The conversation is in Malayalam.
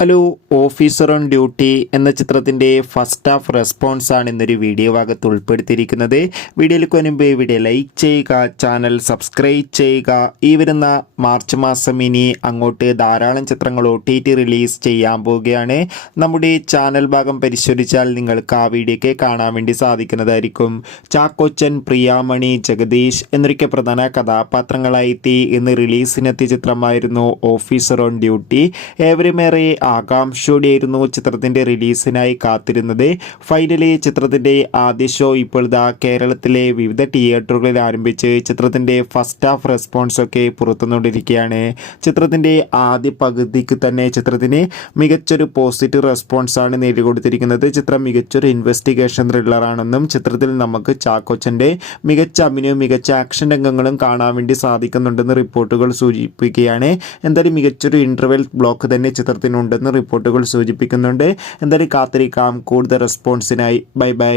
ഹലോ, ഓഫീസർ ഓൺ ഡ്യൂട്ടി എന്ന ചിത്രത്തിൻ്റെ ഫസ്റ്റ് ഹാഫ് റെസ്പോൺസ് ആണ് ഇന്നൊരു വീഡിയോ ഭാഗത്ത് ഉൾപ്പെടുത്തിയിരിക്കുന്നത്. വീഡിയോയിലേക്ക് മുൻപ് വീഡിയോ ലൈക്ക് ചെയ്യുക, ചാനൽ സബ്സ്ക്രൈബ് ചെയ്യുക. ഈ വരുന്ന മാർച്ച് മാസം ഇനി അങ്ങോട്ട് ധാരാളം ചിത്രങ്ങൾ OTT റിലീസ് ചെയ്യാൻ പോവുകയാണ്. നമ്മുടെ ചാനൽ ഭാഗം പരിശോധിച്ചാൽ നിങ്ങൾക്ക് ആ വീഡിയോയ്ക്ക് കാണാൻ വേണ്ടി സാധിക്കുന്നതായിരിക്കും. ചാക്കോച്ചൻ, പ്രിയാമണി, ജഗദീഷ് എന്നൊക്കെ പ്രധാന കഥാപാത്രങ്ങളായി ഇന്ന് റിലീസിനെത്തിയ ചിത്രമായിരുന്നു ഓഫീസർ ഓൺ ഡ്യൂട്ടി. ഏവരുമേറെ ആകാംക്ഷയോടെയായിരുന്നു ചിത്രത്തിൻ്റെ റിലീസിനായി കാത്തിരുന്നത്. ഫൈനലി ചിത്രത്തിൻ്റെ ആദ്യ ഷോ ഇപ്പോൾ കേരളത്തിലെ വിവിധ തിയേറ്ററുകളിൽ ആരംഭിച്ച് ചിത്രത്തിൻ്റെ ഫസ്റ്റ് ഹാഫ് റെസ്പോൺസ് ഒക്കെ പുറത്തുകൊണ്ടിരിക്കുകയാണ്. ചിത്രത്തിൻ്റെ ആദ്യ പകുതിക്ക് തന്നെ ചിത്രത്തിന് മികച്ചൊരു പോസിറ്റീവ് റെസ്പോൺസാണ് നേടിക്കൊടുത്തിരിക്കുന്നത്. ചിത്രം മികച്ചൊരു ഇൻവെസ്റ്റിഗേഷൻ ത്രില്ലറാണെന്നും ചിത്രത്തിൽ നമുക്ക് ചാക്കോച്ചൻ്റെ മികച്ച അഭിനയവും മികച്ച ആക്ഷൻ രംഗങ്ങളും കാണാൻ വേണ്ടി സാധിക്കുന്നുണ്ടെന്ന് റിപ്പോർട്ടുകൾ സൂചിപ്പിക്കുകയാണ്. എന്തായാലും മികച്ചൊരു ഇൻ്റർവെൽ ബ്ലോക്ക് തന്നെ ചിത്രത്തിനുണ്ടെന്ന് റിപ്പോർട്ടുകൾ സൂചിപ്പിക്കുന്നുണ്ട്. എന്തായാലും കാത്തിരിക്കാം കൂടുതൽ റെസ്പോൺസിനായി. ബൈ.